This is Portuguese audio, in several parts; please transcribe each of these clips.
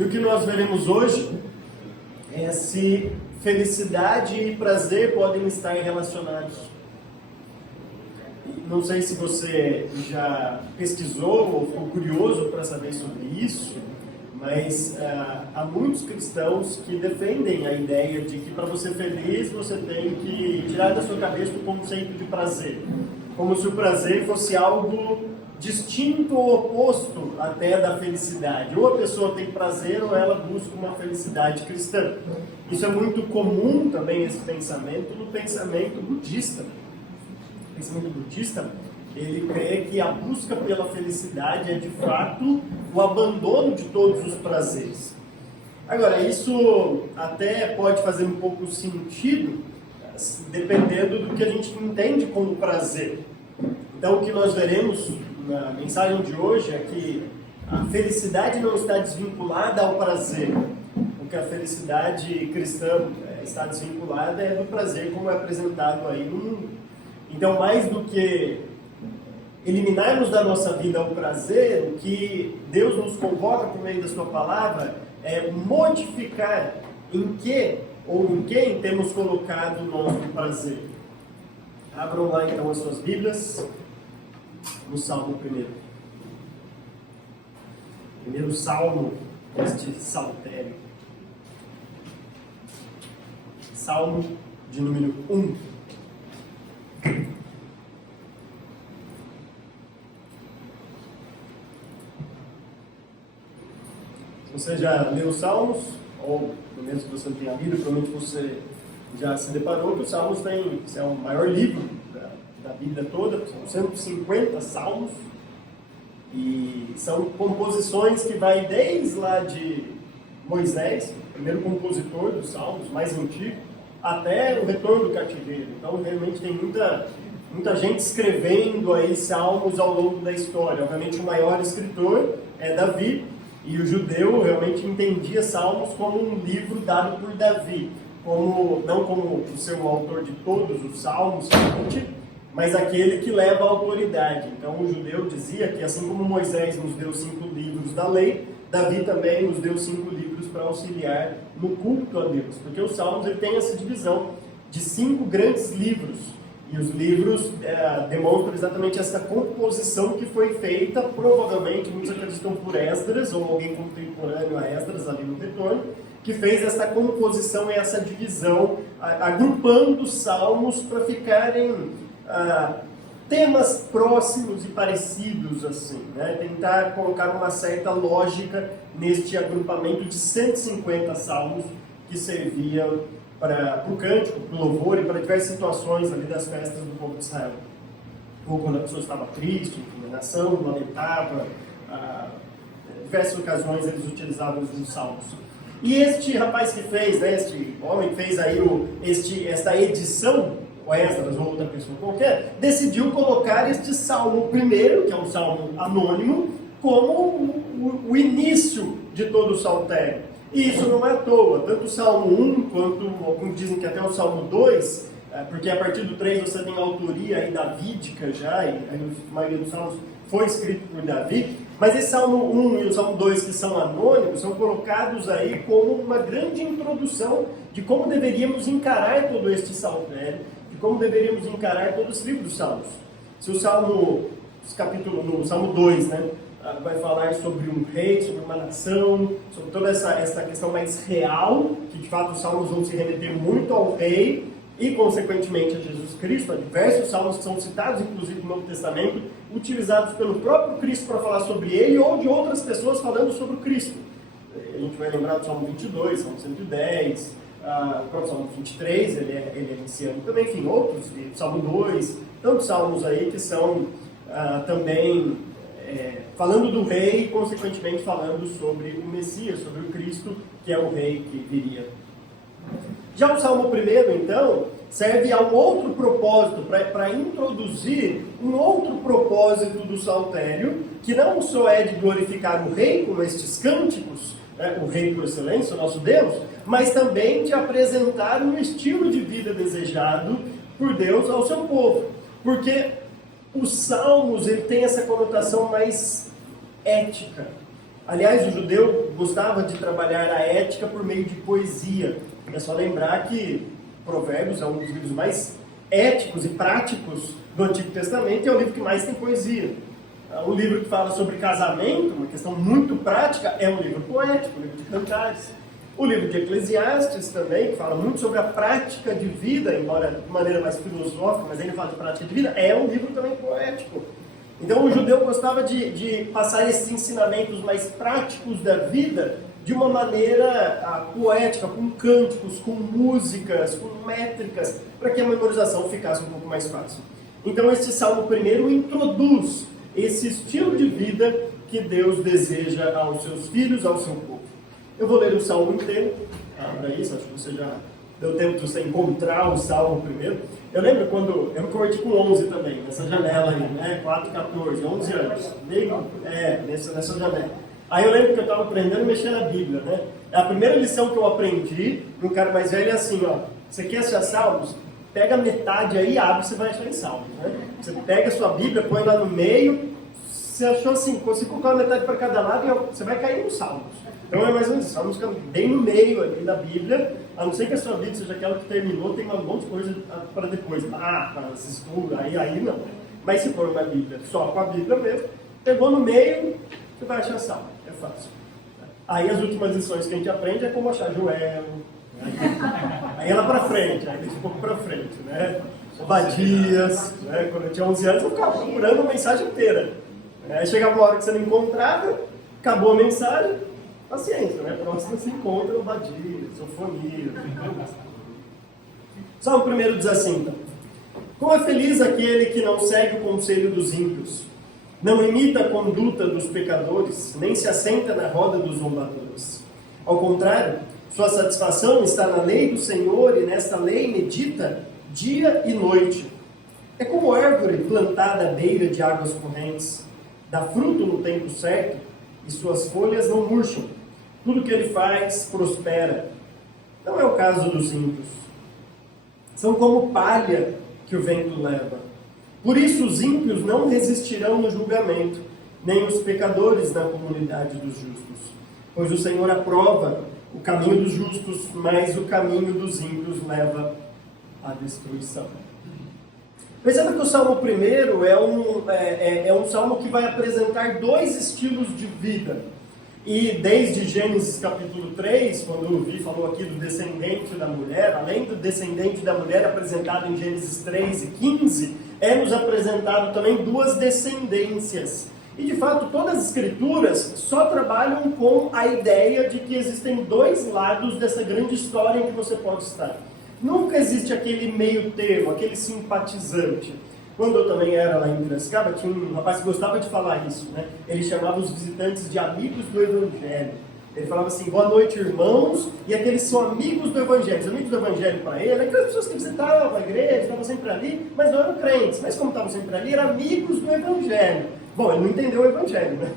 E o que nós veremos hoje é se felicidade e prazer podem estar relacionados. Não sei se você já pesquisou ou ficou curioso para saber sobre isso, mas há muitos cristãos que defendem a ideia de que para você ser feliz você tem que tirar da sua cabeça o conceito de prazer, como se o prazer fosse algo distinto ou oposto até da felicidade. Ou a pessoa tem prazer ou ela busca uma felicidade cristã. Isso é muito comum também, esse pensamento, no pensamento budista. O pensamento budista, ele crê que a busca pela felicidade é de fato o abandono de todos os prazeres. Agora, isso até pode fazer um pouco sentido, dependendo do que a gente entende como prazer. Então, o que nós veremos na mensagem de hoje é que a felicidade não está desvinculada ao prazer. O que a felicidade cristã está desvinculada é do prazer como é apresentado aí no mundo. Então, mais do que eliminarmos da nossa vida o prazer, o que Deus nos convoca por meio da sua palavra é modificar em que ou em quem temos colocado o nosso prazer. Abram lá então as suas Bíblias no Salmo primeiro. Primeiro Salmo deste saltério. Salmo de número 1. Você já leu os Salmos, ou pelo menos que você não tenha lido, provavelmente você já se deparou que os Salmos é o maior livro da Bíblia toda, são 150 Salmos, e são composições que vai desde lá de Moisés, o primeiro compositor dos Salmos, mais antigo, até o retorno do cativeiro. Então realmente tem muita gente escrevendo aí Salmos ao longo da história. Obviamente o maior escritor é Davi, e o judeu realmente entendia Salmos como um livro dado por Davi, não como o seu autor de todos os Salmos, mas aquele que leva a autoridade. Então o judeu dizia que assim como Moisés nos deu 5 livros da lei, Davi também nos deu 5 livros para auxiliar no culto a Deus, porque os Salmos ele tem essa divisão de 5 grandes livros. E os livros demonstram exatamente essa composição que foi feita, provavelmente, muitos acreditam por Esdras, ou alguém contemporâneo a Esdras, ali no retorno, que fez essa composição e essa divisão, agrupando os salmos para ficarem temas próximos e parecidos, assim, né? Tentar colocar uma certa lógica neste agrupamento de 150 salmos que serviam para o cântico, para o louvor e para diversas situações ali das festas do povo de Israel. Ou quando a pessoa estava triste, em condenação, lamentava, diversas ocasiões eles utilizavam os salmos. E este rapaz que fez, né, este homem que fez aí esta edição, o Esdras ou outra pessoa qualquer, decidiu colocar este salmo primeiro, que é um salmo anônimo, como o início de todo o saltério. E isso não é à toa, tanto o Salmo 1 quanto, alguns dizem que até o Salmo 2, porque a partir do 3 você tem a autoria aí davídica já, e a maioria dos salmos foi escrito por Davi, mas esse Salmo 1 e o Salmo 2, que são anônimos, são colocados aí como uma grande introdução de como deveríamos encarar todo este saltério, de como deveríamos encarar todo esse livro dos Salmos. Se o Salmo 2, né, vai falar sobre um rei, sobre uma nação, sobre toda essa questão mais real, que de fato os salmos vão se remeter muito ao rei e consequentemente a Jesus Cristo. Há diversos salmos que são citados, inclusive no Novo Testamento, utilizados pelo próprio Cristo para falar sobre ele ou de outras pessoas falando sobre o Cristo. A gente vai lembrar do Salmo 22, Salmo 110, o próprio Salmo 23, ele é messiânico também, enfim, outros, Salmo 2, tantos salmos aí que são também falando do rei e, consequentemente, falando sobre o Messias, sobre o Cristo, que é o rei que viria. Já o Salmo 1, então, serve a um outro propósito, para introduzir um outro propósito do saltério, que não só é de glorificar o rei, como estes cânticos, o rei por excelência, o nosso Deus, mas também de apresentar um estilo de vida desejado por Deus ao seu povo. Porque os salmos ele tem essa conotação mais ética. Aliás, o judeu gostava de trabalhar a ética por meio de poesia. É só lembrar que Provérbios é um dos livros mais éticos e práticos do Antigo Testamento e é o livro que mais tem poesia. O livro que fala sobre casamento, uma questão muito prática, é um livro poético, um livro de cantares. O livro de Eclesiastes também, que fala muito sobre a prática de vida, embora de maneira mais filosófica, mas ele fala de prática de vida, é um livro também poético. Então o judeu gostava de passar esses ensinamentos mais práticos da vida de uma maneira poética, com cânticos, com músicas, com métricas, para que a memorização ficasse um pouco mais fácil. Então este Salmo primeiro introduz esse estilo de vida que Deus deseja aos seus filhos, ao seu povo. Eu vou ler o Salmo inteiro, para isso, acho que você já deu tempo de você encontrar o Salmo primeiro. Eu lembro quando eu me converti com 11 também, nessa janela aí, né? 4, 14, 11 anos. Nessa janela. Aí eu lembro que eu estava aprendendo a mexer na Bíblia, né? A primeira lição que eu aprendi, um cara mais velho, é assim, ó. Você quer achar Salmos? Pega metade aí e abre, você vai achar em Salmos, né? Você pega a sua Bíblia, põe lá no meio, você achou assim, você colocar metade para cada lado, você vai cair nos Salmos. Então é mais ou menos isso, Salmos fica bem no meio ali da Bíblia, a não ser que a sua Bíblia seja aquela que terminou, tem um monte de coisa para depois, para se estuda, aí não. Mas se for uma Bíblia só com a Bíblia mesmo, pegou no meio, você vai achar Salmo, é fácil. Aí as últimas lições que a gente aprende é como achar Joel, aí ela para frente, aí deixa um pouco para frente, né? Obadias, né? Quando eu tinha 11 anos eu ficava procurando a mensagem inteira. Aí chegava uma hora que você não encontrava, acabou a mensagem, paciência, né? Próximo se encontra Obadias, Sofonias. Salmo primeiro diz assim, então: como é feliz aquele que não segue o conselho dos ímpios, não imita a conduta dos pecadores, nem se assenta na roda dos zombadores. Ao contrário, sua satisfação está na lei do Senhor e nesta lei medita dia e noite. É como árvore plantada à beira de águas correntes, dá fruto no tempo certo e suas folhas não murcham. Tudo que ele faz prospera. Não é o caso dos ímpios. São como palha que o vento leva. Por isso os ímpios não resistirão no julgamento, nem os pecadores na comunidade dos justos. Pois o Senhor aprova o caminho dos justos, mas o caminho dos ímpios leva à destruição. Perceba que o Salmo primeiro é um salmo que vai apresentar dois estilos de vida. E desde Gênesis capítulo 3, quando o Vi falou aqui do descendente da mulher, além do descendente da mulher apresentado em Gênesis 3 e 15, é nos apresentado também duas descendências. E de fato todas as escrituras só trabalham com a ideia de que existem dois lados dessa grande história em que você pode estar. Nunca existe aquele meio termo, aquele simpatizante. Quando eu também era lá em Piracicaba, tinha um rapaz que gostava de falar isso, né? Ele chamava os visitantes de amigos do Evangelho. Ele falava assim: boa noite, irmãos, e aqueles são amigos do Evangelho. Os amigos do Evangelho para ele, aquelas pessoas que visitavam a igreja, estavam sempre ali, mas não eram crentes. Mas como estavam sempre ali, eram amigos do Evangelho. Bom, ele não entendeu o Evangelho, né?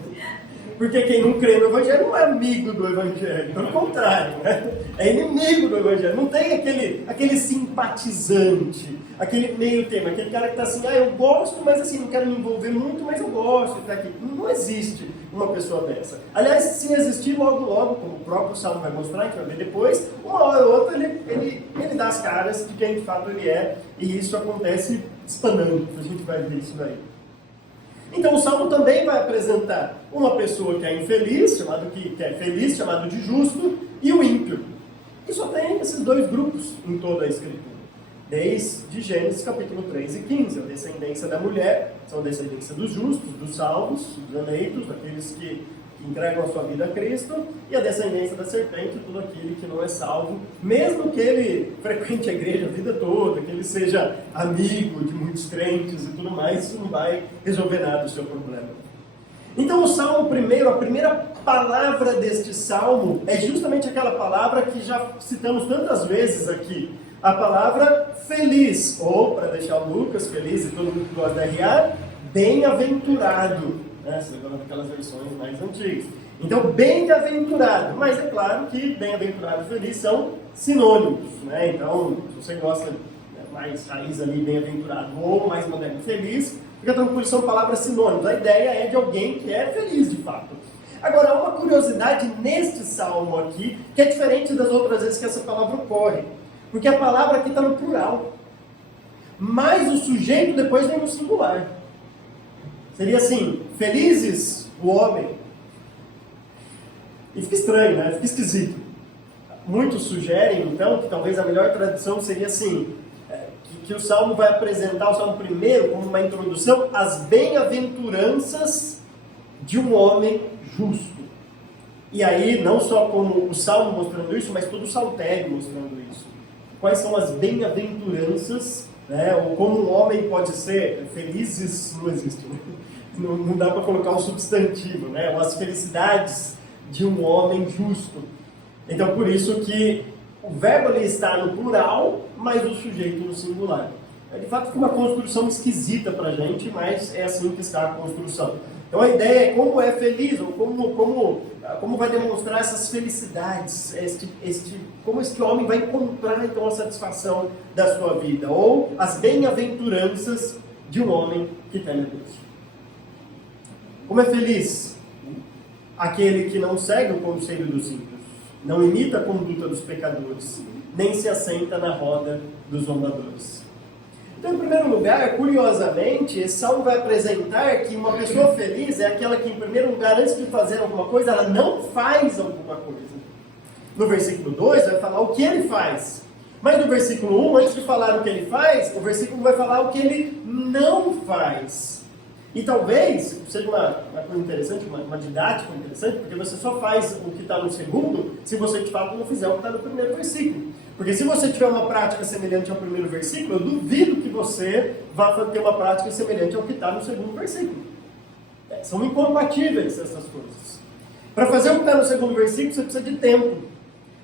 Porque quem não crê no Evangelho não é amigo do Evangelho, pelo contrário, né? É inimigo do Evangelho. Não tem aquele simpatizante, aquele meio termo, aquele cara que está assim, eu gosto, mas assim, não quero me envolver muito, mas eu gosto de estar aqui. Não existe uma pessoa dessa. Aliás, se existir, logo, como o próprio Salmo vai mostrar, a gente vai ver depois, uma hora ou outra ele dá as caras de quem de fato ele é, e isso acontece espanando, a gente vai ver isso daí. Então o Salmo também vai apresentar uma pessoa que é infeliz, que é feliz, chamado de justo, e o ímpio. E só tem esses dois grupos em toda a Escritura. Desde Gênesis capítulo 3 e 15, a descendência da mulher, são a descendência dos justos, dos salvos, dos eleitos, daqueles que entregam a sua vida a Cristo, e a descendência da serpente, todo aquele que não é salvo, mesmo que ele frequente a igreja a vida toda, que ele seja amigo de muitos crentes e tudo mais, isso não vai resolver nada o seu problema. Então o Salmo primeiro, a primeira palavra deste Salmo, é justamente aquela palavra que já citamos tantas vezes aqui, a palavra feliz, ou, para deixar o Lucas feliz e todo mundo que gosta de RA, bem-aventurado. Você lembra daquelas versões mais antigas. Então, bem-aventurado. Mas é claro que bem-aventurado e feliz são sinônimos, né? Então, se você gosta mais raiz ali, bem-aventurado, ou mais moderno, feliz, fica tranquilo, são palavras sinônimas. A ideia é de alguém que é feliz, de fato. Agora, há uma curiosidade neste salmo aqui, que é diferente das outras vezes que essa palavra ocorre. Porque a palavra aqui está no plural. Mas o sujeito depois vem no singular. Seria assim, felizes o homem. E fica estranho, né? Fica esquisito. Muitos sugerem, então, que talvez a melhor tradução seria assim, que o Salmo vai apresentar, o Salmo primeiro, como uma introdução, as bem-aventuranças de um homem justo. E aí, não só como o Salmo mostrando isso, mas todo o Saltério mostrando isso. Quais são as bem-aventuranças, né? Ou como um homem pode ser, felizes não existe, né? Não dá para colocar um substantivo, né? As felicidades de um homem justo. Então, por isso que o verbo ali está no plural, mas o sujeito no singular. De fato, fica uma construção esquisita para a gente, mas é assim que está a construção. Então, a ideia é como é feliz, ou como vai demonstrar essas felicidades, como este homem vai encontrar, então, a satisfação da sua vida, ou as bem-aventuranças de um homem que teme a Deus. Como é feliz aquele que não segue o conselho dos ímpios, não imita a conduta dos pecadores, nem se assenta na roda dos zombadores. Então, em primeiro lugar, curiosamente, esse salmo vai apresentar que uma pessoa feliz é aquela que, em primeiro lugar, antes de fazer alguma coisa, ela não faz alguma coisa. No versículo 2 vai falar o que ele faz. Mas no versículo 1, antes de falar o que ele faz, o versículo vai falar o que ele não faz. E talvez seja uma coisa interessante, uma didática interessante, porque você só faz o que está no segundo se você de fato não fizer o que está no primeiro versículo. Porque se você tiver uma prática semelhante ao primeiro versículo, eu duvido que você vá ter uma prática semelhante ao que está no segundo versículo. São incompatíveis essas coisas. Para fazer o que está no segundo versículo, você precisa de tempo.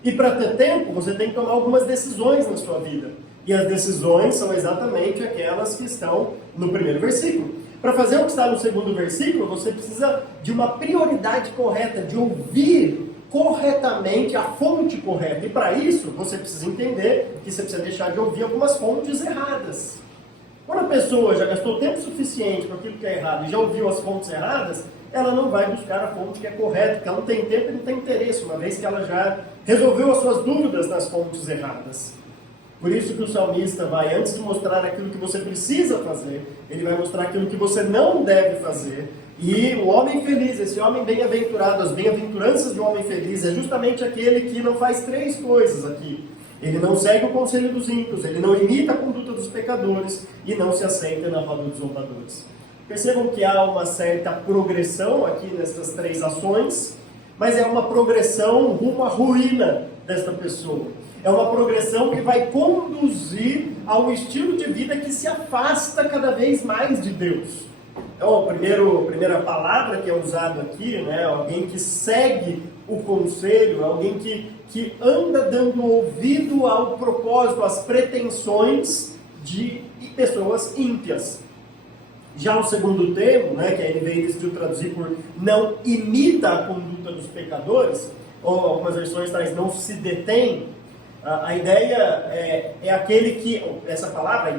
E para ter tempo, você tem que tomar algumas decisões na sua vida. E as decisões são exatamente aquelas que estão no primeiro versículo. Para fazer o que está no segundo versículo, você precisa de uma prioridade correta, de ouvir corretamente a fonte correta. E para isso, você precisa entender que você precisa deixar de ouvir algumas fontes erradas. Quando a pessoa já gastou tempo suficiente com aquilo que é errado e já ouviu as fontes erradas, ela não vai buscar a fonte que é correta, porque ela não tem tempo e não tem interesse, uma vez que ela já resolveu as suas dúvidas nas fontes erradas. Por isso que o salmista vai, antes de mostrar aquilo que você precisa fazer, ele vai mostrar aquilo que você não deve fazer. E o homem feliz, esse homem bem-aventurado, as bem-aventuranças de um homem feliz, é justamente aquele que não faz três coisas aqui. Ele não segue o conselho dos ímpios, ele não imita a conduta dos pecadores e não se assenta na roda dos zombadores. Percebam que há uma certa progressão aqui nessas três ações, mas é uma progressão rumo à ruína desta pessoa. É uma progressão que vai conduzir a um estilo de vida que se afasta cada vez mais de Deus. Então, a primeira palavra que é usada aqui, né, alguém que segue o conselho, alguém que anda dando ouvido ao propósito, às pretensões de pessoas ímpias. Já o segundo termo, né, que a NVI decidiu traduzir por não imita a conduta dos pecadores, ou algumas versões traz não se detém. A ideia é aquele que, a ideia dessa palavra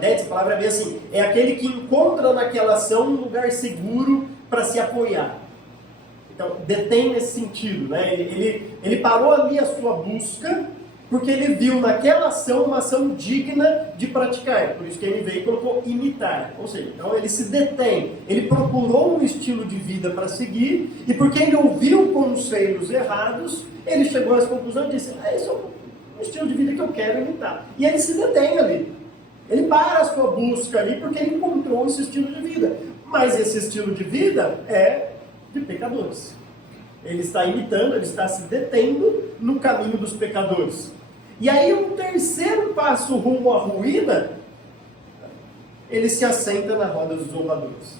é bem assim, é aquele que encontra naquela ação um lugar seguro para se apoiar. Então, detém nesse sentido, né? Ele parou ali a sua busca, porque ele viu naquela ação uma ação digna de praticar. Por isso que ele veio e colocou imitar. Ou seja, então ele se detém, ele procurou um estilo de vida para seguir, e porque ele ouviu conselhos errados, ele chegou às conclusões e disse, esse é um estilo de vida que eu quero imitar. E ele se detém ali. Ele para a sua busca ali porque ele encontrou esse estilo de vida. Mas esse estilo de vida é de pecadores. Ele está imitando, ele está se detendo no caminho dos pecadores. E aí um terceiro passo rumo à ruína, ele se assenta na roda dos zombadores.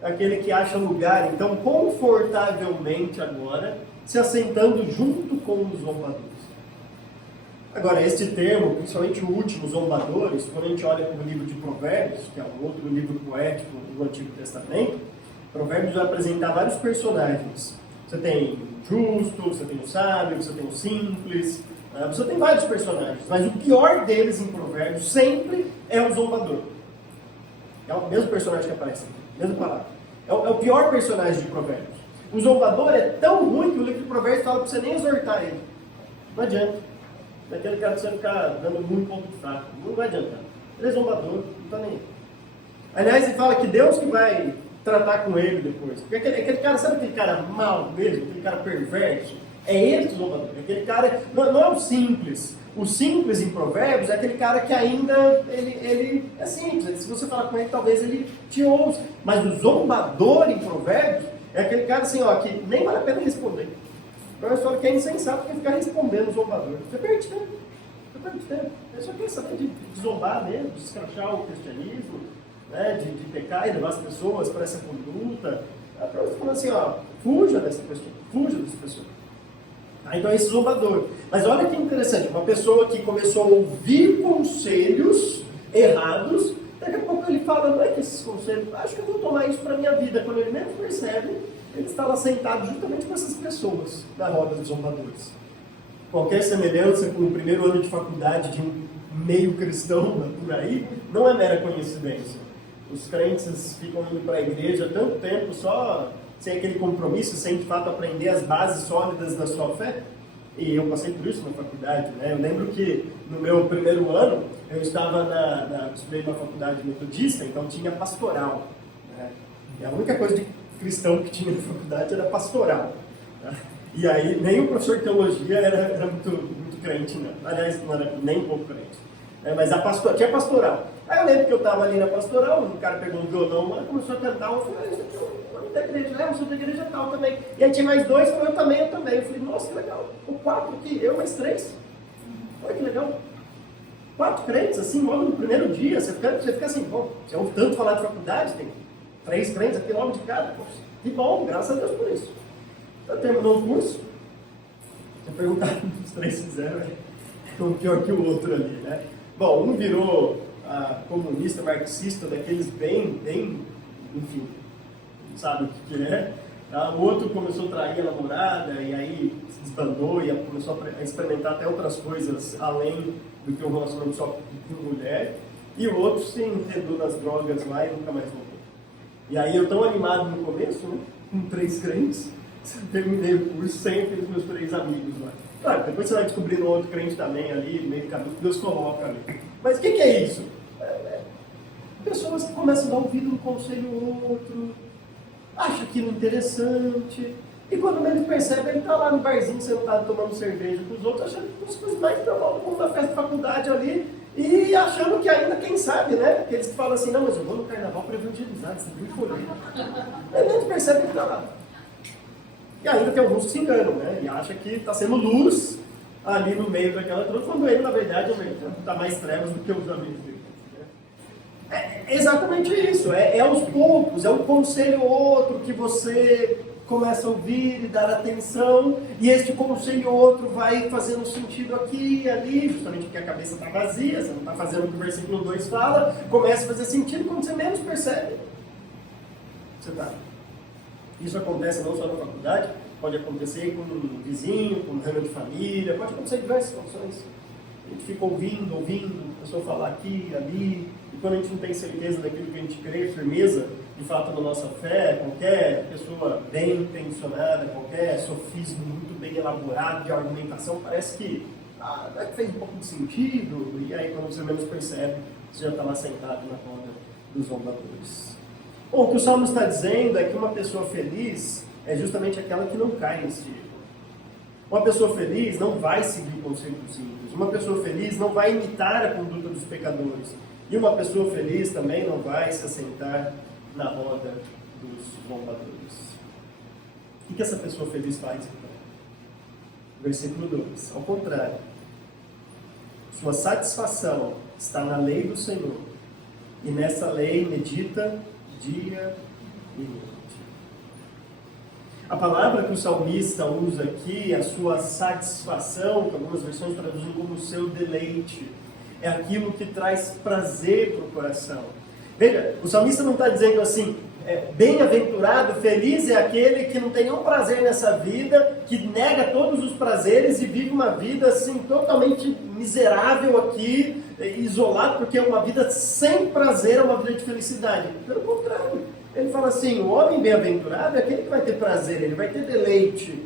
Aquele que acha lugar, então, confortavelmente agora, se assentando junto com os zombadores. Agora, este termo, principalmente o último, zombadores, quando a gente olha para o livro de Provérbios, que é um outro livro poético do Antigo Testamento, Provérbios vai apresentar vários personagens. Você tem o justo, você tem o sábio, você tem o simples, você tem vários personagens, mas o pior deles em Provérbios sempre é o zombador. É o mesmo personagem que aparece aqui, mesma palavra. É o pior personagem de Provérbios. O zombador é tão ruim que o livro de Provérbios fala para você nem exortar ele. Não adianta. Não é aquele cara que você ficar dando muito ponto de fraco. Não vai adiantar. Ele é zombador, não está nem aí. Aliás, ele fala que Deus que vai tratar com ele depois. Porque aquele cara, sabe aquele cara mau mesmo? Aquele cara perverso? É esse o zombador. Aquele cara, não é o simples. O simples em Provérbios é aquele cara que ainda, ele é simples. Se você falar com ele, talvez ele te ouça. Mas o zombador em Provérbios é aquele cara assim, ó, que nem vale a pena responder. Provérbios fala que é insensato porque ficar respondendo o zombador. Você perde tempo. Você perde tempo. Ele só quer saber de zombar mesmo, de escrachar o cristianismo, né, de pecar e levar as pessoas para essa conduta. A Provérbios fala assim, ó, fuja dessa pessoa. Fuja dessa pessoa. Então é esse zombador. Mas olha que interessante, uma pessoa que começou a ouvir conselhos errados, daqui a pouco ele fala, não é que esses conselhos, acho que eu vou tomar isso para a minha vida. Quando ele mesmo percebe, ele está lá sentado justamente com essas pessoas na roda dos zombadores. Qualquer semelhança com o primeiro ano de faculdade de um meio cristão por aí, não é mera coincidência. Os crentes ficam indo para a igreja há tanto tempo só sem aquele compromisso, sem de fato aprender as bases sólidas da sua fé. E eu passei por isso na faculdade, né? Eu lembro que no meu primeiro ano, eu estava estudei na faculdade metodista, então tinha pastoral, né? E a única coisa de cristão que tinha na faculdade era pastoral, né? E aí nem o professor de teologia era muito crente, não. Aliás, não era nem um pouco crente. Mas tinha pastoral. Aí eu lembro que eu estava ali na pastoral, um cara pegou um violão lá, começou a cantar, eu falei, da igreja, eu sou da igreja tal também. E aí tinha mais dois, falou, eu também. Eu falei, nossa, que legal. O 4 aqui, eu mais 3. Olha que legal. 4 crentes, assim, logo no primeiro dia. Você fica assim, bom, você ouve tanto falar de faculdade, tem 3 crentes aqui logo de cara. Poxa, que bom, graças a Deus por isso. Então terminou o curso. Eu perguntava o que os 3 fizeram, um pior que o outro ali, né? Bom, um virou comunista, marxista, daqueles bem, enfim, sabe o que ele é. O outro começou a trair a namorada e aí se desbandou e começou a experimentar até outras coisas além do que o relacionamento só com mulher. E o outro se entendeu nas drogas lá e nunca mais voltou. E aí eu tão animado no começo, né, com 3 crentes, terminei o curso sem aqueles meus 3 amigos lá. Claro, depois você vai descobrindo outro crente também ali, no meio do caminho, que Deus coloca ali. Mas o que é isso? Pessoas que começam a dar ouvido um conselho ou outro, acha aquilo interessante, e quando menos percebe, ele está lá no barzinho sentado tomando cerveja com os outros, achando que as coisas mais normais do mundo da festa de faculdade ali, e achando que ainda, quem sabe, né? Aqueles que falam assim, não, mas eu vou no carnaval para evangelizar, você viu por aí. Aí menos percebe que está lá. E ainda tem alguns que se enganam, né? E acha que está sendo luz ali no meio daquela troca, quando ele, na verdade, está mais trevas do que os amigos dele. É exatamente isso, é aos poucos, é um conselho ou outro que você começa a ouvir e dar atenção, e este conselho ou outro vai fazendo sentido aqui e ali, justamente porque a cabeça está vazia, você não está fazendo o que o versículo 2 fala, começa a fazer sentido quando você menos percebe. Você está. Isso acontece não só na faculdade, pode acontecer com um vizinho, com um reunião de família, pode acontecer em diversas situações. A gente fica ouvindo, a pessoa falar aqui, ali, e quando a gente não tem certeza daquilo que a gente crê, firmeza, de fato, na nossa fé, qualquer pessoa bem intencionada, qualquer sofismo muito bem elaborado de argumentação, parece que fez um pouco de sentido, e aí quando você menos percebe, você já está lá sentado na roda dos zombadores. Bom, o que o Salmo está dizendo é que uma pessoa feliz é justamente aquela que não cai nesse erro. Uma pessoa feliz não vai seguir o conselho dos ímpios. Uma pessoa feliz não vai imitar a conduta dos pecadores. E uma pessoa feliz também não vai se assentar na roda dos zombadores. O que essa pessoa feliz faz, então? Versículo 2. Ao contrário, sua satisfação está na lei do Senhor, e nessa lei medita dia e noite. A palavra que o salmista usa aqui, a sua satisfação, que algumas versões traduzem como o seu deleite, é aquilo que traz prazer para o coração. Veja, o salmista não está dizendo assim, bem-aventurado, feliz é aquele que não tem nenhum prazer nessa vida, que nega todos os prazeres e vive uma vida assim totalmente miserável aqui, isolado, porque é uma vida sem prazer, é uma vida de felicidade. Pelo contrário, Ele fala assim, o homem bem-aventurado é aquele que vai ter prazer, ele vai ter deleite.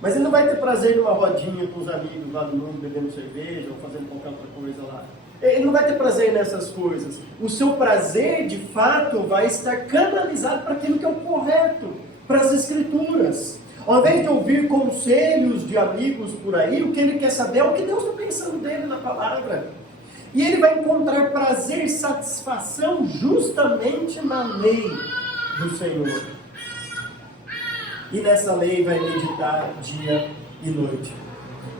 Mas ele não vai ter prazer numa rodinha com os amigos lá do mundo, bebendo cerveja ou fazendo qualquer outra coisa lá. Ele não vai ter prazer nessas coisas. O seu prazer, de fato, vai estar canalizado para aquilo que é o correto, para as Escrituras. Ao invés de ouvir conselhos de amigos por aí, o que ele quer saber é o que Deus está pensando dele na palavra. E ele vai encontrar prazer e satisfação justamente na lei do Senhor. E nessa lei vai meditar dia e noite.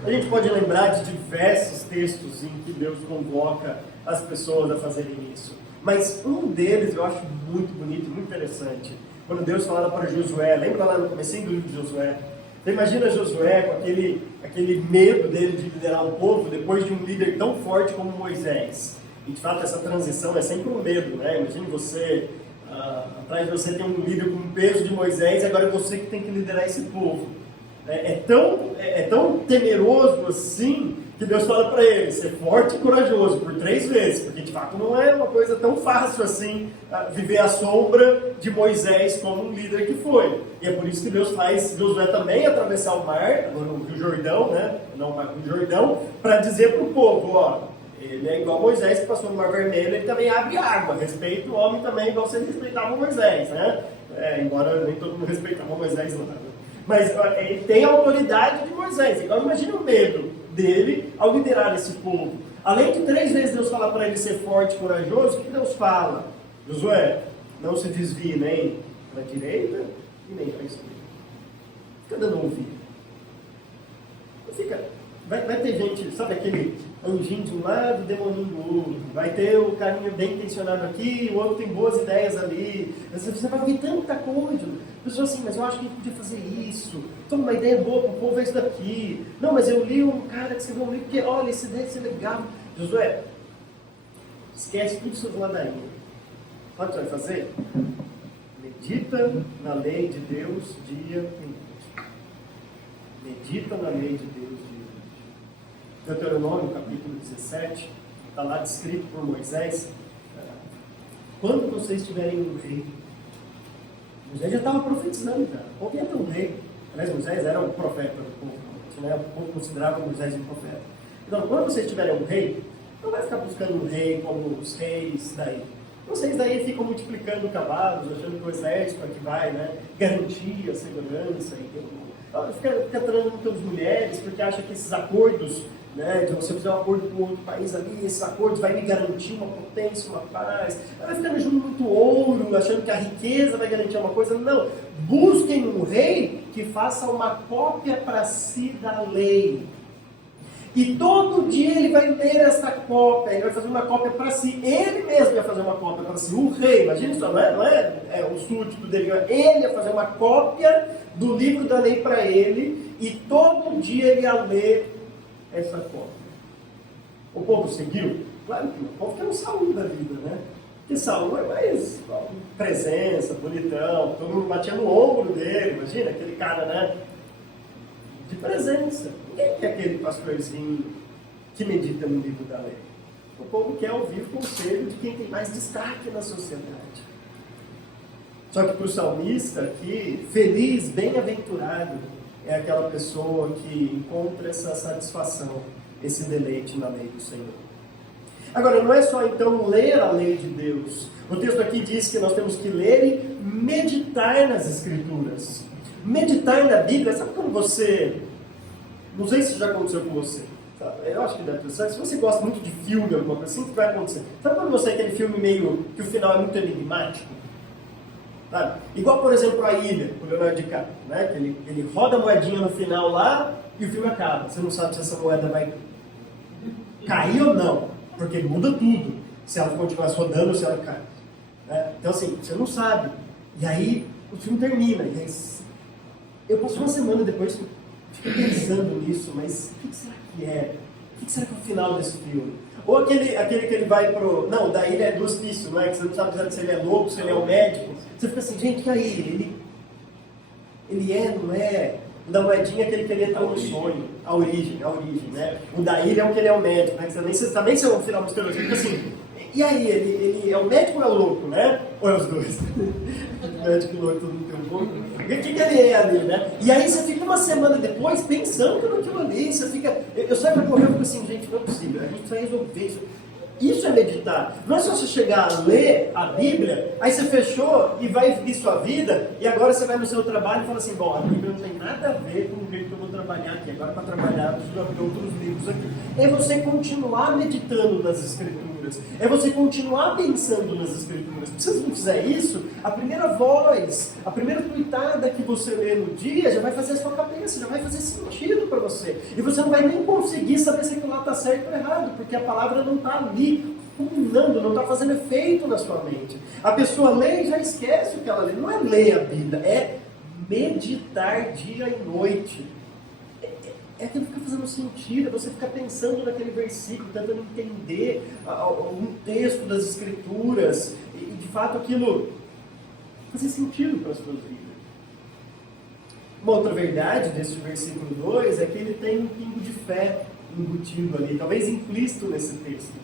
A gente pode lembrar de diversos textos em que Deus convoca as pessoas a fazerem isso. Mas um deles eu acho muito bonito, muito interessante. Quando Deus fala para Josué, lembra lá no comecinho do livro de Josué? Você imagina Josué com aquele medo dele de liderar o povo depois de um líder tão forte como Moisés. E de fato essa transição é sempre um medo, né? Imagine você, atrás de você tem um líder com o peso de Moisés e agora é você que tem que liderar esse povo. É tão temeroso assim que Deus fala para ele, ser forte e corajoso por 3 vezes, porque de fato não é uma coisa tão fácil assim viver à sombra de Moisés como um líder que foi. E é por isso que Deus faz Josué também atravessar o mar, agora o Rio Jordão, né? Não o Mar Rio Jordão, para dizer para o povo, ó, ele é igual Moisés que passou no Mar Vermelho, ele também abre água, respeita o homem também igual vocês respeitavam Moisés, né? Embora nem todo mundo respeitava Moisés lá. Mas ele tem a autoridade de Moisés. Agora imagina o medo dele ao liderar esse povo. Além de 3 vezes Deus falar para ele ser forte e corajoso, o que Deus fala? Josué, não se desvie nem para a direita e nem para a esquerda. Fica dando ouvido. Vai ter gente, sabe aquele anjinho de um lado, demoninho do outro. Vai ter o carinha bem intencionado aqui, o outro tem boas ideias ali. Você vai ouvir tanta coisa. Pessoas assim, mas eu acho que a gente podia fazer isso. Então, uma ideia boa para o povo é isso daqui. Não, mas eu li um cara que escreveu um livro que, olha, esse deve ser legal. Josué, esquece tudo sobre ladainha. Sabe o que você vai fazer? Medita na lei de Deus dia e noite. Medita na lei de Deus dia e noite. Deuteronômio, capítulo 17, está lá descrito por Moisés. Quando vocês tiverem um rei, Moisés já estava profetizando, já. O povo ia ter um rei. Aliás, Moisés era um profeta do povo, né? O povo considerava Moisés um profeta. Então, quando vocês tiverem um rei, não vai ficar buscando um rei como os reis daí. Vocês daí ficam multiplicando cavalos, achando que o exército é que vai, né, garantir a segurança. Fica trazendo muitas mulheres, porque acha que esses acordos, né, de você fazer um acordo com outro país ali, esses acordos vai me garantir uma potência, uma paz. Vai ficando junto muito ouro, achando que a riqueza vai garantir uma coisa. Não, busquem um rei que faça uma cópia para si da lei. E todo dia ele vai ter essa cópia, ele vai fazer uma cópia para si, ele mesmo vai fazer uma cópia para si, o rei, imagina isso, não é o súdito dele, ele ia fazer uma cópia do livro da lei para ele, e todo dia ele ia ler essa cópia. O povo seguiu? Claro que não, o povo quer um Saul da vida, né? Porque Saul é mais presença, bonitão, todo mundo batia no ombro dele, imagina aquele cara, né? De presença. Ninguém quer aquele pastorzinho que medita no livro da lei. O povo quer ouvir o conselho de quem tem mais destaque na sociedade. Só que para o salmista aqui, feliz, bem-aventurado, é aquela pessoa que encontra essa satisfação, esse deleite na lei do Senhor. Agora, não é só então ler a lei de Deus. O texto aqui diz que nós temos que ler e meditar nas Escrituras. Meditar na Bíblia, sabe quando você... Não sei se já aconteceu com você. Sabe? Eu acho que deve ter. Se você gosta muito de filme, alguma coisa assim, o que vai acontecer? Sabe quando você tem aquele filme meio... que o final é muito enigmático? Sabe? Igual, por exemplo, A Ilha, com o Leonardo DiCaprio. Né? Que ele roda a moedinha no final lá e o filme acaba. Você não sabe se essa moeda vai cair ou não. Porque muda tudo. Se ela continuar rodando ou se ela cai. Né? Então, assim, você não sabe. E aí, o filme termina. E aí, eu passo uma semana depois, fico pensando nisso, mas o que será que é? O que será que é o final desse filme? Ou aquele que ele vai pro... Não, da ilha é do hospício, não é? Que você não sabe se ele é louco, se ele é um médico. Você fica assim, gente, e aí? Ele é, não é? O da moedinha é aquele que ele entra no sonho. A origem, né? O da ilha é o que ele é o médico, né? Você também é um final misterioso. Você fica assim, E aí, ele é o médico ou é o louco, né? Ou é os dois? O médico e o louco, todo mundo tem um pouco. O que ele é ali, né? E aí você fica uma semana depois pensando naquilo ali, você fica... Eu saio pra correr e fico assim, gente, não é possível, a gente vai resolver isso. Isso é meditar. Não é só você chegar a ler a Bíblia, aí você fechou e vai viver sua vida, e agora você vai no seu trabalho e fala assim, bom, a Bíblia não tem nada a ver com o jeito que eu vou trabalhar aqui, agora para trabalhar eu preciso outros livros aqui. É você continuar meditando nas Escrituras, é você continuar pensando nas Escrituras. Se você não fizer isso, a primeira voz, a primeira tuitada que você lê no dia já vai fazer a sua cabeça, já vai fazer sentido para você. E você não vai nem conseguir saber se aquilo lá está certo ou errado, porque a palavra não está ali combinando, não está fazendo efeito na sua mente. A pessoa lê e já esquece o que ela lê. Não é ler a Bíblia, é meditar dia e noite. É aquilo que fica fazendo sentido, é você ficar pensando naquele versículo, tentando entender um texto das Escrituras, e de fato aquilo fazer sentido para as suas vidas. Uma outra verdade desse versículo 2 é que ele tem um pingo de fé embutido ali, talvez implícito nesse texto.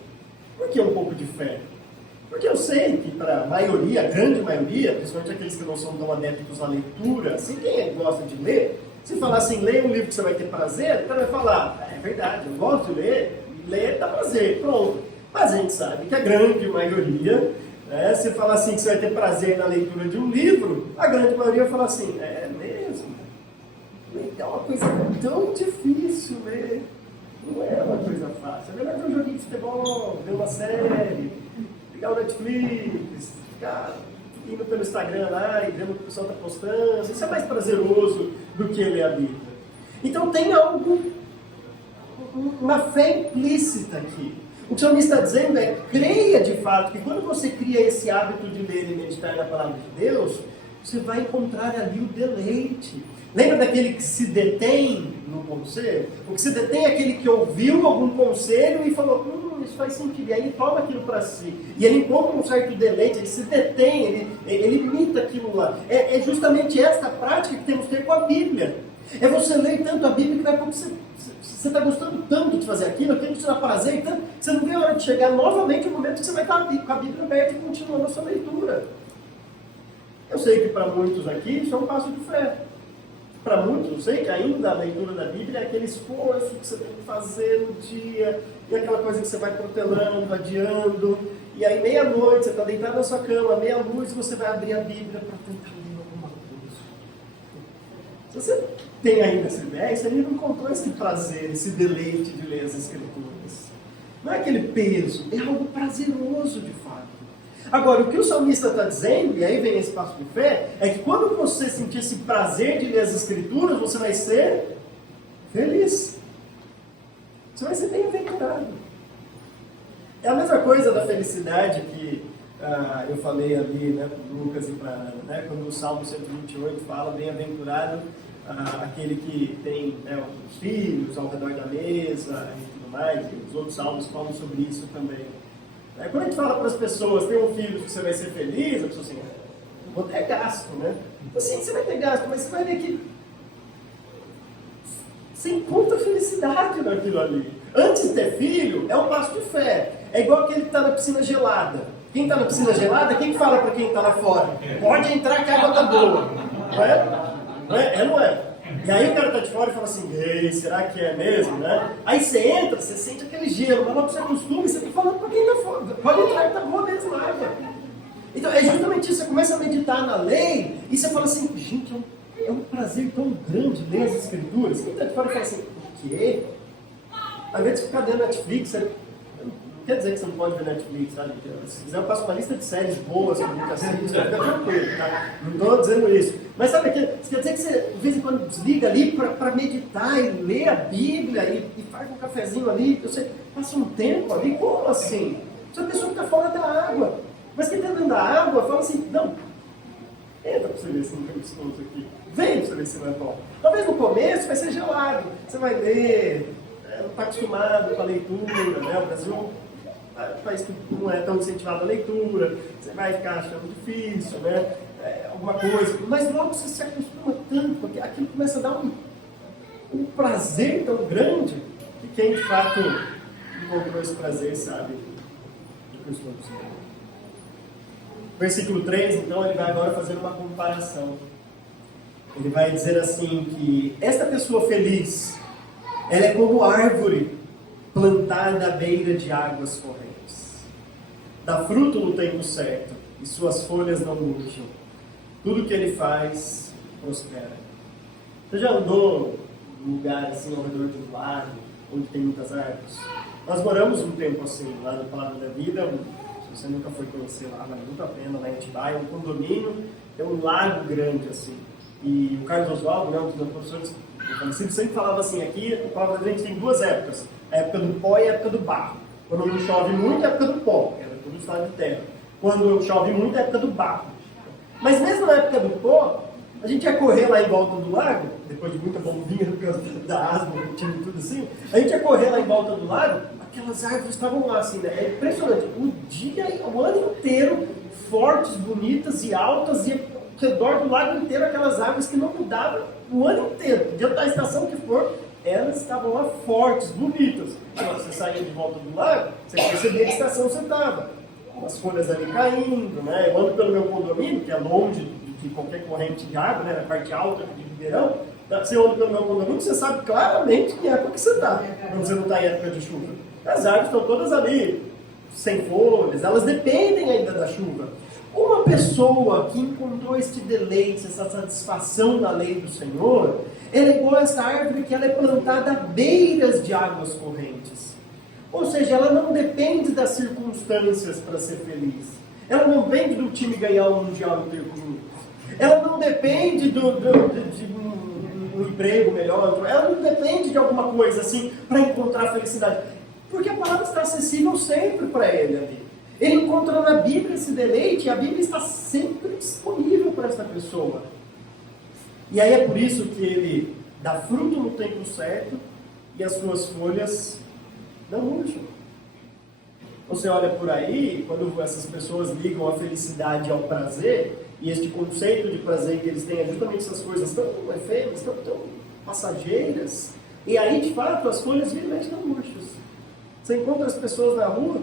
Por que um pouco de fé? Porque eu sei que para a maioria, a grande maioria, principalmente aqueles que não são tão adeptos à leitura, assim, quem gosta de ler, se falar assim, leia um livro que você vai ter prazer, então vai falar, é verdade, eu gosto de ler dá prazer, pronto. Mas a gente sabe que a grande maioria, né, se falar assim que você vai ter prazer na leitura de um livro, a grande maioria vai falar assim, é mesmo? É uma coisa tão difícil ler. Não é uma coisa fácil. É melhor ver um joguinho de futebol, ver uma série, ligar o Netflix, ficar indo pelo Instagram lá e vendo o que o pessoal está postando. Isso é mais prazeroso do que ler a Bíblia. Então tem algo, uma fé implícita aqui. O que o salmista está dizendo é, creia de fato que quando você cria esse hábito de ler e meditar na palavra de Deus, você vai encontrar ali o deleite. Lembra daquele que se detém no conselho? O que se detém é aquele que ouviu algum conselho e falou, isso faz sentido. E aí ele toma aquilo para si. E ele encontra um certo deleite, ele se detém, ele imita aquilo lá. É justamente esta prática que temos que ter com a Bíblia. É você ler tanto a Bíblia que vai como você está gostando tanto de fazer aquilo que te dá prazer, tanto, você não vê a hora de chegar novamente o momento que você vai estar com a Bíblia aberta e continuando a sua leitura. Eu sei que para muitos aqui isso é um passo de fé. Para muitos, eu sei que ainda a leitura da Bíblia é aquele esforço que você tem que fazer no dia, e aquela coisa que você vai protelando, adiando, e aí meia-noite você está deitado na sua cama, meia-luz você vai abrir a Bíblia para tentar ler alguma coisa. Se você tem ainda essa ideia, você ainda não encontrou esse prazer, esse deleite de ler as Escrituras. Não é aquele peso, é algo prazeroso de fato. Agora, o que o salmista está dizendo, e aí vem esse passo de fé, é que quando você sentir esse prazer de ler as Escrituras, você vai ser feliz. Você vai ser bem-aventurado. É a mesma coisa da felicidade que eu falei ali, né, para o Lucas e para a Ana, né, quando o Salmo 128 fala, bem-aventurado aquele que tem, né, os filhos ao redor da mesa e tudo mais, e os outros salmos falam sobre isso também. Quando a gente fala para as pessoas, tem um filho que você vai ser feliz, a pessoa assim, vou ter gasto, né? Assim, você vai ter gasto, mas você vai ver que você encontra felicidade naquilo ali. Antes de ter filho, é um passo de fé. É igual aquele que está na piscina gelada. Quem está na piscina gelada, quem fala para quem está lá fora? Pode entrar que a água está boa. Não é? Não é? É, não é? E aí o cara está de fora e fala assim, ei, será que é mesmo, né? Aí você entra, você sente aquele gelo, mas logo você acostuma e você fica falando para quem está fora. Pode entrar que está boa mesmo a água. Então é justamente isso, você começa a meditar na lei e você fala assim, gente, é um prazer tão grande ler as Escrituras. Quem está de fora fala assim, o quê? Ao invés de ficar dentro Netflix, não quer dizer que você não pode ver Netflix, sabe? Se quiser eu faço uma lista de séries boas, que nunca assisto, você fica tranquilo, tá? Não estou dizendo isso. Mas sabe, isso quer dizer que você, de vez em quando, desliga ali para meditar e ler a Bíblia e faz um cafezinho ali, você passa um tempo ali, como assim? Você é uma pessoa que está fora da água. Mas quem está dentro da água fala assim, não, entra para você ver se não tem gostoso aqui. Vem para você ver se não é bom. Talvez no começo vai ser gelado. Você vai ler, não está acostumado com a leitura, né? O Brasil é um país que não é tão incentivado a leitura, você vai ficar achando difícil, né? Alguma coisa. Mas logo você se acostuma tanto, porque aquilo começa a dar um prazer tão grande que quem de fato encontrou esse prazer sabe pessoa do Senhor. Versículo 3, então, ele vai agora fazer uma comparação. Ele vai dizer assim que esta pessoa feliz, ela é como árvore plantada à beira de águas correntes. Dá fruto no tempo certo e suas folhas não murcham. Tudo que ele faz prospera. Você já andou num lugar assim ao redor de um lago, onde tem muitas árvores? Nós moramos um tempo assim, lá no Palácio da Vida. Se você nunca foi conhecer lá, vale muito a pena, lá em Atibaia, um condomínio, tem um lago grande assim. E o Carlos Oswaldo, um dos meus professores falecidos, sempre falava assim, aqui o Palácio da Vida tem duas épocas, a época do pó e a época do barro. Quando não chove muito, é a época do pó, que era tudo estado de terra. Quando chove muito, é a época do barro. Mas mesmo na época do pó, a gente ia correr lá em volta do lago, depois de muita bombinha por causa da asma, e tudo assim, a gente ia correr lá em volta do lago, aquelas árvores estavam lá assim, né? É impressionante, o ano inteiro, fortes, bonitas e altas, e ao redor do lago inteiro aquelas árvores que não mudavam o ano inteiro, podia estar a estação que for, elas estavam lá fortes, bonitas. Então, você saía de volta do lago, você percebia que estação você estava. As folhas ali caindo, né? Eu ando pelo meu condomínio, que é longe de qualquer corrente de água, né? Na parte alta de Ribeirão. Você anda pelo meu condomínio, você sabe claramente que época que você está, quando você não está em época de chuva. As árvores estão todas ali, sem folhas, elas dependem ainda da chuva. Uma pessoa que encontrou este deleite, essa satisfação na lei do Senhor, ela é igual a essa árvore que ela é plantada à beiras de águas correntes. Ou seja, ela não depende das circunstâncias para ser feliz. Ela não depende do time ganhar o Mundial Interclubes. Ela não depende de um emprego melhor. Ela não depende de alguma coisa assim para encontrar felicidade. Porque a palavra está acessível sempre para ele ali. Ele encontra na Bíblia esse deleite e a Bíblia está sempre disponível para essa pessoa. E aí é por isso que ele dá fruto no tempo certo e as suas folhas não murcham. Você olha por aí, quando essas pessoas ligam a felicidade ao prazer, e este conceito de prazer que eles têm é justamente essas coisas tão efêmeras, tão passageiras, e aí de fato as folhas vivem não murchas. Você encontra as pessoas na rua,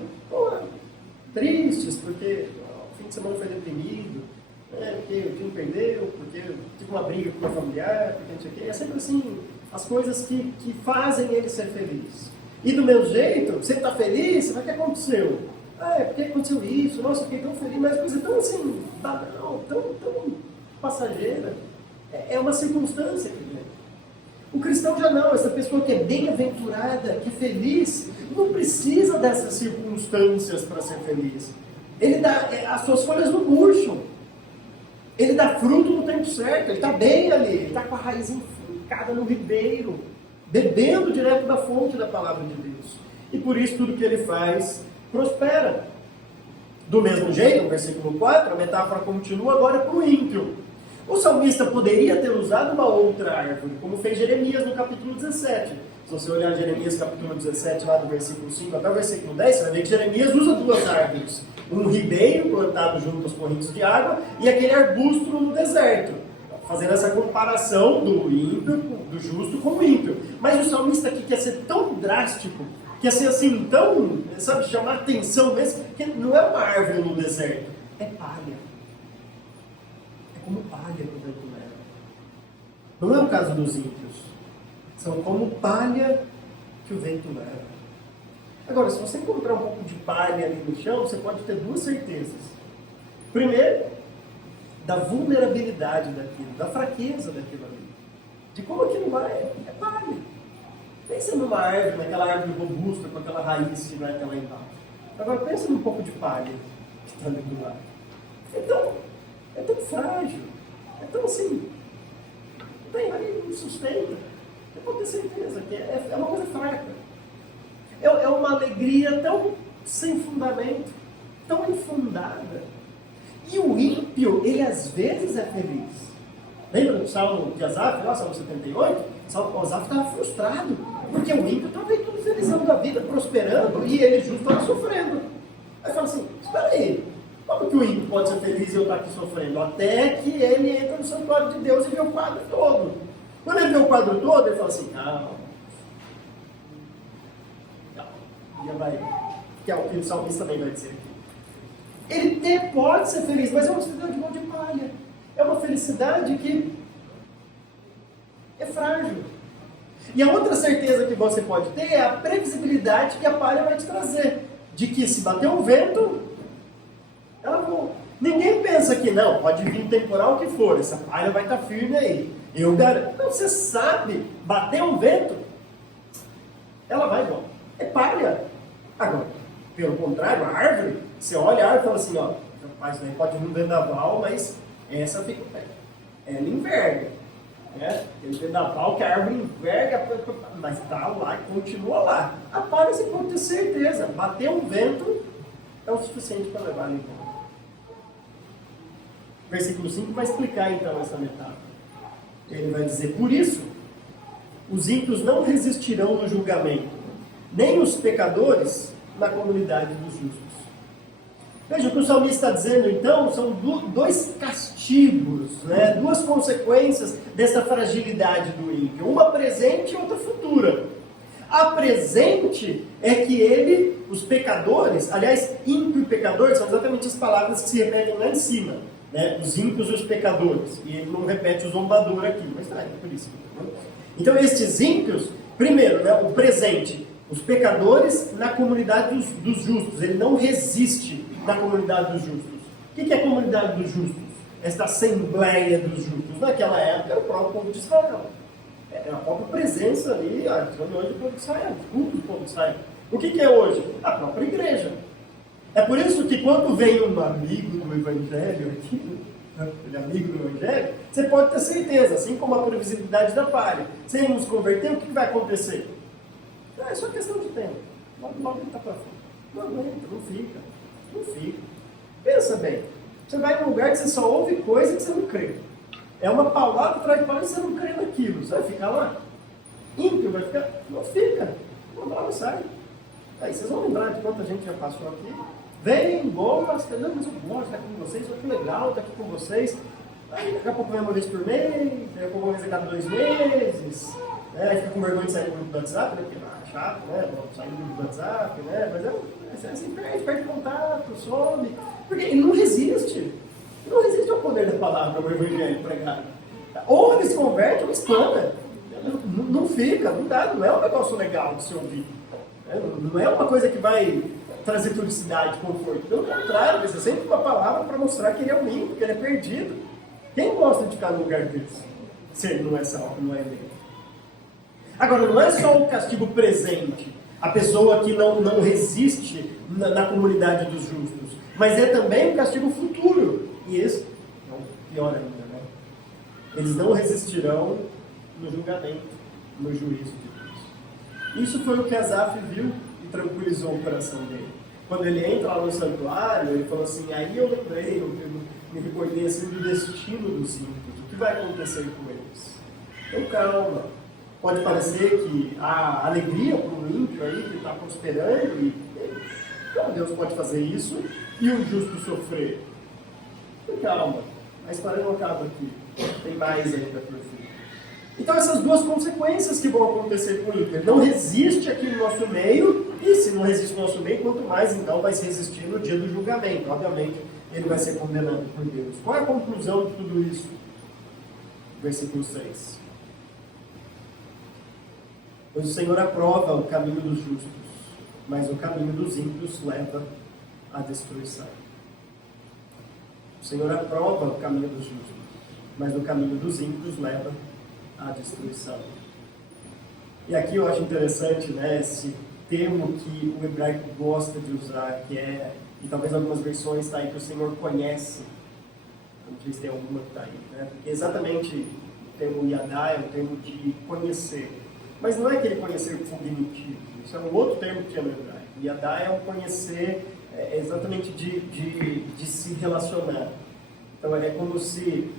tristes, porque o fim de semana foi deprimido, porque o time perdeu, porque tive uma briga com uma familiar, porque não sei o quê. É sempre assim, as coisas que fazem ele ser feliz. E do meu jeito, você está feliz, mas o que aconteceu? Porque aconteceu isso, nossa, eu fiquei tão feliz, mas coisa tão assim, banal, tão passageira. É uma circunstância que vem. O cristão já não, essa pessoa que é bem-aventurada, que é feliz, não precisa dessas circunstâncias para ser feliz. Ele dá, as suas folhas não murcham. Ele dá fruto no tempo certo, ele está bem ali, ele está com a raiz enfincada no ribeiro, bebendo direto da fonte da palavra de Deus. E por isso tudo que ele faz prospera. Do mesmo jeito, no versículo 4, a metáfora continua agora para o ímpio. O salmista poderia ter usado uma outra árvore, como fez Jeremias no capítulo 17. Se você olhar Jeremias capítulo 17, lá do versículo 5 até o versículo 10, você vai ver que Jeremias usa duas árvores. Um ribeiro plantado junto às correntes de água e aquele arbusto no deserto. Fazendo essa comparação do ímpio, do justo com o ímpio. Mas o salmista aqui quer ser tão drástico, quer ser assim tão, sabe, chamar atenção mesmo, que não é uma árvore no deserto, é palha. É como palha que o vento leva. Não é o caso dos ímpios. São como palha que o vento leva. Agora, se você encontrar um pouco de palha ali no chão, você pode ter duas certezas. Primeiro, da vulnerabilidade daquilo, da fraqueza daquilo ali. De como aquilo vai, é palha. Pensa numa árvore, naquela árvore robusta, com aquela raiz que vai até lá embaixo. Agora pensa num pouco de palha que está ali do lado. É tão frágil, é tão assim, não tem raiz, não sustenta. Você pode ter certeza que é uma coisa fraca. É uma alegria tão sem fundamento, tão infundada. E o ímpio, ele às vezes é feliz. Lembra do Salmo de Asaf, lá, Salmo 78? O Asaf estava frustrado, porque o ímpio estava aí tudo felizão da vida, prosperando, e ele justo estava sofrendo. Aí fala assim, espera aí, como que o ímpio pode ser feliz e eu estar aqui sofrendo? Até que ele entra no santuário de Deus e vê o quadro todo. Quando ele vê o quadro todo, ele fala assim, calma. Já vai. Que é o que o salmista também vai dizer aqui. Ele até pode ser feliz, mas é uma felicidade de mão de palha. É uma felicidade que é frágil. E a outra certeza que você pode ter é a previsibilidade que a palha vai te trazer. De que se bater um vento, ela voa. Ninguém pensa que não, pode vir temporal o que for, essa palha vai estar firme aí. Eu garanto. Não, você sabe, bater um vento, ela vai embora. É palha. Agora, pelo contrário, a árvore, você olha a árvore e fala assim, ó, rapaz, daí pode vir um vendaval, mas essa fica em pé. Ela enverga. Né? Aquele vendaval que a árvore enverga, mas está lá e continua lá. A palha você pode ter certeza, bater um vento é o suficiente para levar ela embora. Versículo 5 vai explicar então essa metáfora. Ele vai dizer, por isso, os ímpios não resistirão no julgamento, nem os pecadores na comunidade dos justos. Veja, o que o salmista está dizendo então, são dois castigos, né? Duas consequências dessa fragilidade do ímpio. Uma presente e outra futura. A presente é que os pecadores, aliás, ímpio e pecador são exatamente as palavras que se repetem lá em cima. Né? Os ímpios e os pecadores. E ele não repete o zombador aqui, mas é por isso. Né? Então, estes ímpios, primeiro, né, o presente, os pecadores na comunidade dos justos. Ele não resiste na comunidade dos justos. O que é a comunidade dos justos? Esta assembleia dos justos. Naquela época era o próprio povo de Israel. Era a própria presença ali, a reunião do povo de Israel, o culto do povo de Israel. O que é hoje? A própria igreja. É por isso que quando vem um amigo do Evangelho aqui, ele é amigo do Evangelho, você pode ter certeza, assim como a previsibilidade da palha. Se ele nos converter, o que vai acontecer? É só questão de tempo. Logo ele está para fora. Não aguenta, não fica. Não fica. Pensa bem. Você vai num lugar que você só ouve coisa que você não crê. É uma palavra atrás de palavra e você não crê naquilo. Você vai ficar lá? Ímpio vai ficar? Não fica. Não sai. Aí vocês vão lembrar de quanta gente já passou aqui. Vem, gosta, não, mas eu gosto de estar aqui com vocês, olha que legal estar aqui com vocês. Aí daqui a pouco vem uma vez por mês, daqui a pouco uma vez a cada 2 meses. Né? Aí fica com vergonha de sair do grupo do WhatsApp, né? Porque é chato, né? Sair do grupo do WhatsApp, né? Mas assim, perde contato, some. Porque ele não resiste. Ele não resiste ao poder da palavra, ao evangelho pregado. Ou ele se converte ou explana. Não fica, não dá, não é um negócio legal de se ouvir. Não é uma coisa que vai trazer felicidade, conforto. Pelo contrário, vai ser sempre uma palavra para mostrar que ele é um ímpio, que ele é perdido. Quem gosta de ficar num lugar desse? Se ele não é salvo, não é ele. Agora, não é só o castigo presente, a pessoa que não resiste na comunidade dos justos, mas é também o castigo futuro. E esse, não, pior ainda, né? Eles não resistirão no julgamento, no juízo de Deus. Isso foi o que Asaf viu e tranquilizou o coração dele. Quando ele entra lá no santuário, ele falou assim, aí eu lembrei, eu me recordei assim do destino dos ímpios, o que vai acontecer com eles. Então calma, pode parecer que há alegria para o ímpio aí que está prosperando, então Deus pode fazer isso e o justo sofrer. Então calma, a história não acaba aqui, tem mais ainda por fim. Então essas duas consequências que vão acontecer com o ímpio. Ele não resiste aqui no nosso meio, e se não resiste no nosso meio, quanto mais então vai se resistir no dia do julgamento. Obviamente, ele vai ser condenado por Deus. Qual é a conclusão de tudo isso? Versículo 6. Pois o Senhor aprova o caminho dos justos, mas o caminho dos ímpios leva à destruição. O Senhor aprova o caminho dos justos, mas o caminho dos ímpios leva à destruição. E aqui eu acho interessante, né, esse termo que o hebraico gosta de usar, que é, e talvez algumas versões está aí, que o Senhor conhece. Não sei se tem alguma que está aí, né? Porque exatamente o termo yadá é um termo de conhecer. Mas não é aquele conhecer cognitivo, isso é um outro termo que é no hebraico. Yadá é um conhecer exatamente de se relacionar. Então é como se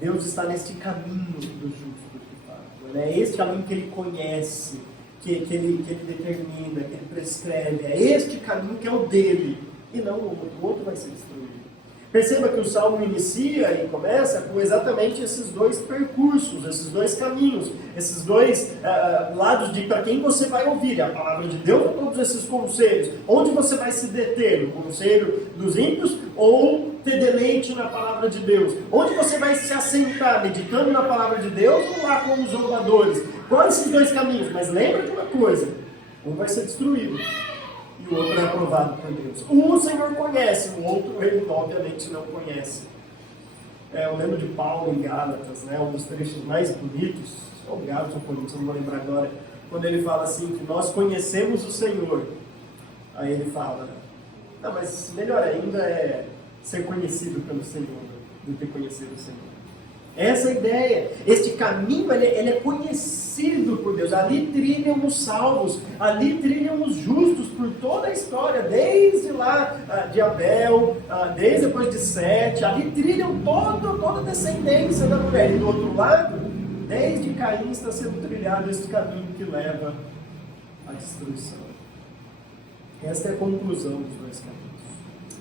Deus está neste caminho do justo, de fato. É este caminho que Ele conhece, que ele determina, que Ele prescreve. É este caminho que é o dele, e não o outro. O outro vai ser destruído. Perceba que o Salmo inicia e começa com exatamente esses dois percursos, esses dois caminhos, esses dois lados de para quem você vai ouvir a palavra de Deus ou todos esses conselhos. Onde você vai se deter? No conselho dos ímpios ou ter deleite na palavra de Deus? Onde você vai se assentar, meditando na palavra de Deus ou lá com os zombadores? Quais esses dois caminhos? Mas lembra de uma coisa, um vai ser destruído. E o outro é aprovado por Deus. Um o Senhor conhece, o outro ele obviamente não conhece. Eu lembro de Paulo em Gálatas, né, um dos trechos mais bonitos, ou Gálatas ou Coríntios, não vou lembrar agora, quando ele fala assim, que nós conhecemos o Senhor. Aí ele fala, não, mas melhor ainda é ser conhecido pelo Senhor do que conhecer o Senhor. Essa é a ideia. Este caminho ele é conhecido por Deus. Ali trilham os salvos, ali trilham os justos por toda a história, desde lá de Abel, desde depois de Sete, ali trilham toda a descendência da mulher. E do outro lado, desde Caim está sendo trilhado este caminho que leva à destruição. Esta é a conclusão dos dois caminhos.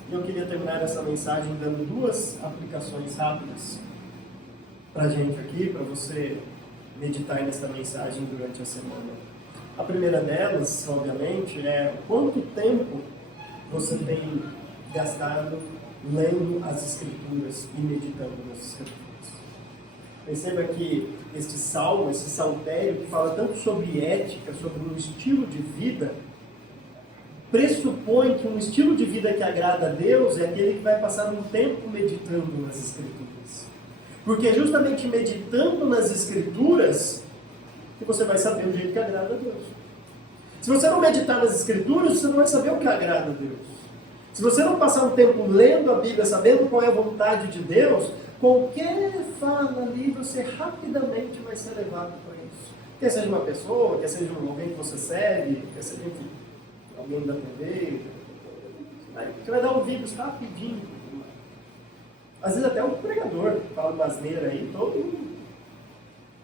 E eu queria terminar essa mensagem dando duas aplicações rápidas para a gente aqui, para você meditar nessa mensagem durante a semana. A primeira delas, obviamente, é quanto tempo você tem gastado lendo as Escrituras e meditando nas Escrituras. Perceba que este salmo, esse saltério que fala tanto sobre ética, sobre um estilo de vida, pressupõe que um estilo de vida que agrada a Deus é aquele que vai passar um tempo meditando nas Escrituras. Porque é justamente meditando nas Escrituras que você vai saber o jeito que agrada a Deus. Se você não meditar nas Escrituras, você não vai saber o que agrada a Deus. Se você não passar um tempo lendo a Bíblia, sabendo qual é a vontade de Deus, qualquer fala ali, você rapidamente vai ser levado para isso. Quer seja uma pessoa, quer seja alguém que você segue, quer seja alguém da TV, você vai dar ouvidos rapidinho. Às vezes até um pregador fala uma asneira aí, todo mundo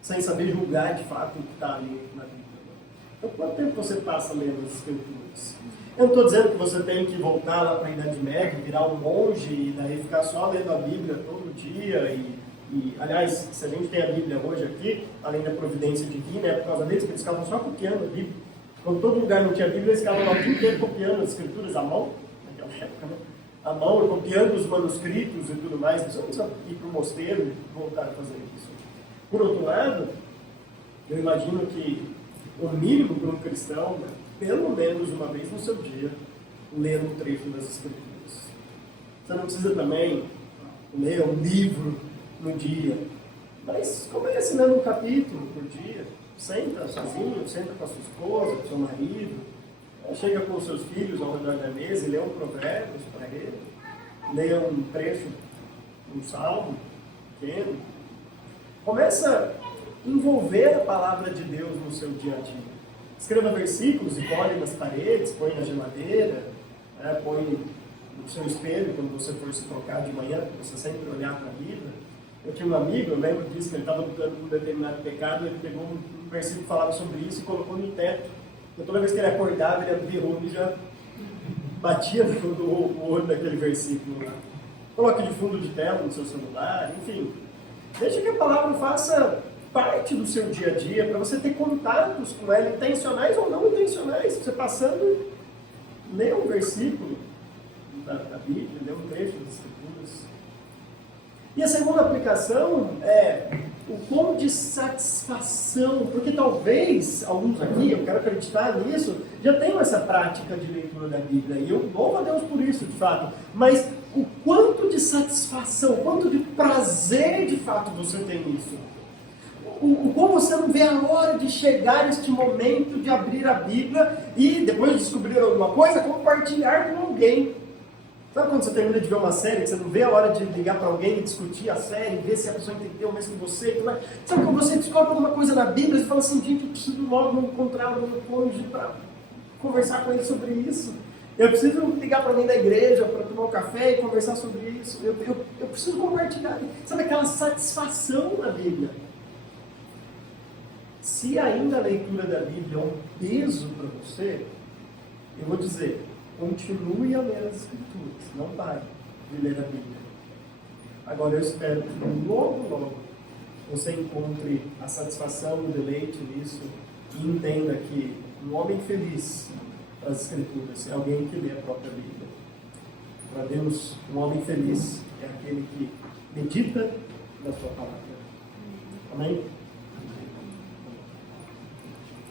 sem saber julgar de fato o que está ali na Bíblia. Então, quanto tempo você passa lendo as Escrituras? Eu não estou dizendo que você tem que voltar lá para a Idade Média, virar um monge e daí ficar só lendo a Bíblia todo dia. Aliás, se a gente tem a Bíblia hoje aqui, além da providência divina, é por causa deles que eles ficavam só copiando a Bíblia. Quando todo lugar não tinha Bíblia, eles ficavam lá o dia inteiro copiando as Escrituras à mão, naquela época, né? À mão, copiando os manuscritos e tudo mais. Não precisa ir para o mosteiro e voltar a fazer isso. Por outro lado, eu imagino que o mínimo para um cristão, né, pelo menos uma vez no seu dia, ler um trecho das Escrituras. Você não precisa também ler um livro no dia, mas comece lendo um capítulo por dia. Senta sozinho, senta com a sua esposa, com o seu marido, chega com os seus filhos ao redor da mesa e lê um provérbios para ele, lê um trecho, um salmo pequeno. Começa a envolver a palavra de Deus no seu dia a dia. Escreva versículos e colhe nas paredes, põe na geladeira, né, põe no seu espelho quando você for se trocar de manhã, para você sempre olhar para a Bíblia. Eu tinha um amigo, eu lembro disso, que ele estava lutando com um determinado pecado, ele pegou um versículo que falava sobre isso e colocou no teto. Então, toda vez que ele acordava, ele abria o olho e já batia no olho daquele versículo lá. Coloque de fundo de tela no seu celular, enfim. Deixa que a palavra faça parte do seu dia a dia, para você ter contatos com ela, intencionais ou não intencionais. Você passando, lê um versículo da Bíblia, lê um trecho das Escrituras. E a segunda aplicação é o quão de satisfação, porque talvez alguns aqui, eu quero acreditar nisso, já tenham essa prática de leitura da Bíblia, e eu louvo a Deus por isso, de fato, mas o quanto de satisfação, o quanto de prazer, de fato, você tem nisso. Como você não vê a hora de chegar este momento de abrir a Bíblia e, depois de descobrir alguma coisa, compartilhar com alguém. Sabe quando você termina de ver uma série, que você não vê a hora de ligar para alguém e discutir a série, ver se a pessoa entendeu o mesmo que você? Sabe quando você descobre alguma coisa na Bíblia e fala assim, gente, eu preciso logo encontrar um cônjuge para conversar com ele sobre isso. Eu preciso ligar para alguém da igreja para tomar um café e conversar sobre isso. Eu preciso compartilhar. Sabe aquela satisfação na Bíblia? Se ainda a leitura da Bíblia é um peso para você, eu vou dizer, continue a ler as Escrituras, não pare de ler a Bíblia. Agora eu espero que logo você encontre a satisfação, o deleite nisso e entenda que um homem feliz das Escrituras é alguém que lê a própria Bíblia. Para Deus, um homem feliz é aquele que medita na sua palavra. Amém?